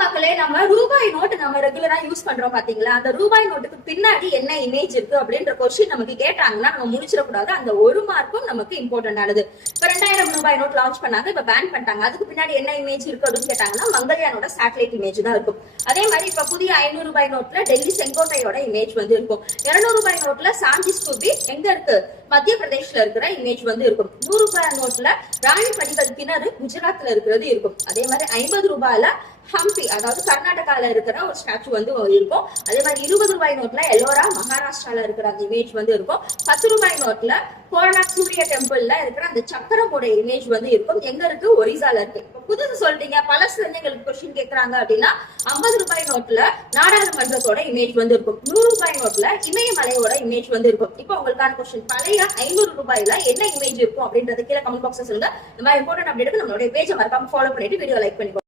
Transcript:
மக்களே, நம்ம ரூபாய் நோட்டு நம்ம ரெகுலரா யூஸ் பண்றோம் பாத்தீங்களா? அந்த ரூபாய் நோட்டுக்கு பின்னாடி என்ன இமேஜ் இருக்கு அப்படின்ற கொஸ்டின் நமக்கு கேட்டாங்கன்னா நம்ம முடிச்சிடக்கூடாது. அந்த ஒரு மார்க்கும் நமக்கு இம்பார்ட்டன்ட் ஆனது. இப்ப 2000 ரூபாய் நோட் லான்ச் பண்ணாங்க, இப்ப பேன் பண்ணிட்டாங்க. அதுக்கு பின்னாடி என்ன இமேஜ் இருக்கு அப்படின்னு கேட்டாங்கன்னா மங்கள்யானோட சேட்டலைட் இமேஜ் தான் இருக்கும். அதே மாதிரி இப்ப புதிய 500 ரூபாய் நோட்ல டெல்லி செங்கோட்டையோட இமேஜ் வந்து இருக்கும். 200 ரூபாய் நோட்ல சாஞ்சி ஸ்தூபி எங்க இருக்கு? மத்திய பிரதேஷ்ல இருக்கிற இமேஜ் வந்து இருக்கும். 100 ரூபாய் நோட்ல ராணி படிகள் கிணறு குஜராத்ல இருக்கிறது இருக்கும். அதே மாதிரி 50 ரூபாயில ஹம்பி, அதாவது கர்நாடகால இருக்கிற ஒரு ஸ்டாச்சு வந்து இருக்கும். அதே மாதிரி 20 ரூபாய் நோட்ல எல்லோரா மகாராஷ்டிரால இருக்கிற அந்த இமேஜ் வந்து இருக்கும். 10 ரூபாய் நோட்ல கோரநாத் சூரிய டெம்பிள்ல இருக்கிற அந்த சக்கரமோட இமேஜ் வந்து இருக்கும். எங்க இருக்கு? ஒரிசால இருக்கு. இப்ப புதுசு சொல்றீங்க, பழசு எங்களுக்கு கொஸ்டின் கேட்கறாங்க அப்படின்னா 50 ரூபாய் நோட்ல நாடாளுமன்றத்தோட இமேஜ் வந்து இருக்கும். 100 ரூபாய் நோட்ல இமயமலையோட இமேஜ் வந்து இருக்கும். இப்போ உங்களுக்கான கொஸ்டின், பழைய 500 ரூபாயில என்ன இமேஜ் இருக்கும் அப்படின்றது கீழே கமெண்ட் பாக்ஸ்ல சொல்லுங்க. இந்த மாதிரி இம்பார்ட்டன்ட் அப்டேட்டுக்கு நம்மளுடைய பேஜை மறக்காம ஃபாலோ பண்ணிட்டு வீடியோ லைக் பண்ணிக்கோ.